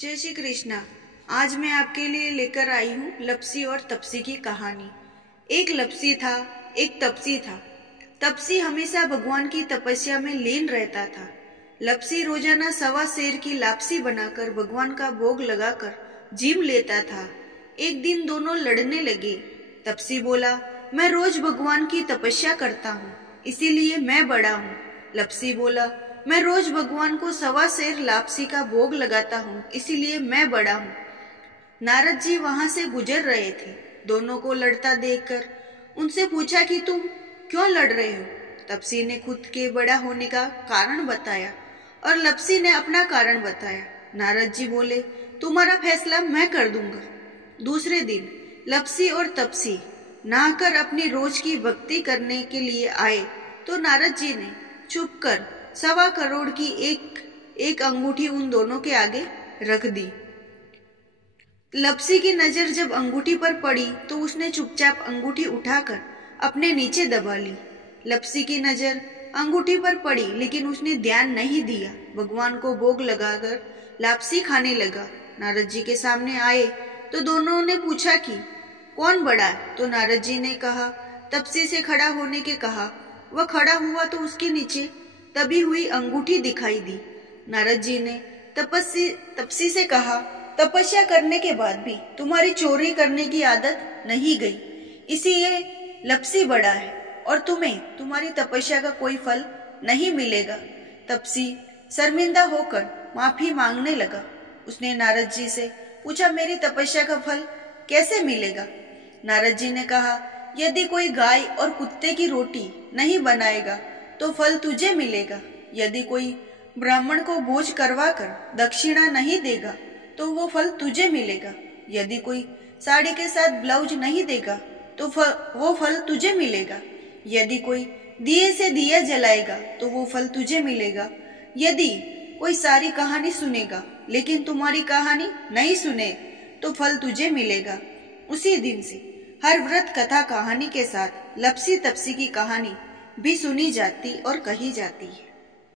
जय श्री कृष्णा। आज मैं आपके लिए लेकर आई हूँ लपसी और तपसी की कहानी। एक लपसी था, एक तपसी था। तपसी हमेशा भगवान की तपस्या में लीन रहता था। लपसी रोजाना 1.25 सेर की लापसी बनाकर भगवान का भोग लगाकर जीम लेता था। एक दिन दोनों लड़ने लगे। तपसी बोला, मैं रोज भगवान की तपस्या करता हूँ, इसीलिए मैं बड़ा हूँ। लपसी बोला, मैं रोज भगवान को 1.25 सेर लापसी का भोग लगाता हूँ, इसीलिए मैं बड़ा हूँ। नारद जी वहां से गुजर रहे थे। दोनों को लड़ता देखकर उनसे पूछा कि तुम क्यों लड़ रहे हो। तपसी ने खुद के बड़ा होने का कारण बताया और लपसी ने अपना कारण बताया। नारद जी बोले, तुम्हारा फैसला मैं कर दूंगा। दूसरे दिन लपसी और तपसी नहाकर अपनी रोज की भक्ति करने के लिए आए तो नारद जी ने छुपकर 1.25 करोड़ की एक अंगूठी उन दोनों के आगे रख दी। लपसी की नजर जब अंगूठी पर पड़ी तो उसने चुपचाप अंगूठी उठाकर अपने नीचे दबा ली। लपसी की नजर अंगूठी पर पड़ी लेकिन उसने ध्यान नहीं दिया। भगवान को भोग लगाकर लापसी खाने लगा। नारद जी के सामने आए तो दोनों ने पूछा कि कौन बड़ा है। तो नारद जी ने कहा, तपसी से खड़ा होने के कहा। वह खड़ा हुआ तो उसके नीचे दबी हुई अंगूठी दिखाई दी। नारद जी ने तपसी से कहा, तपस्या करने के बाद भी तुम्हारी चोरी करने की आदत नहीं गई, इसीलिए लपसी बड़ा है और तुम्हें तुम्हारी तपस्या का कोई फल नहीं मिलेगा। तपसी शर्मिंदा होकर माफी मांगने लगा। उसने नारद जी से पूछा, मेरी तपस्या का फल कैसे मिलेगा। नारद जी ने कहा, यदि कोई गाय और कुत्ते की रोटी नहीं बनाएगा तो फल तुझे मिलेगा। यदि कोई ब्राह्मण को भोज करवाकर दक्षिणा नहीं देगा तो वो फल तुझे मिलेगा। यदि कोई साड़ी के साथ ब्लाउज नहीं देगा तो वो फल तुझे मिलेगा। यदि कोई दिए से दिया जलाएगा तो वो फल तुझे मिलेगा। यदि कोई सारी कहानी सुनेगा लेकिन तुम्हारी कहानी नहीं सुने तो फल तुझे मिलेगा। उसी दिन से हर व्रत कथा कहानी के साथ लपसी तपसी की कहानी भी सुनी जाती और कही जाती है।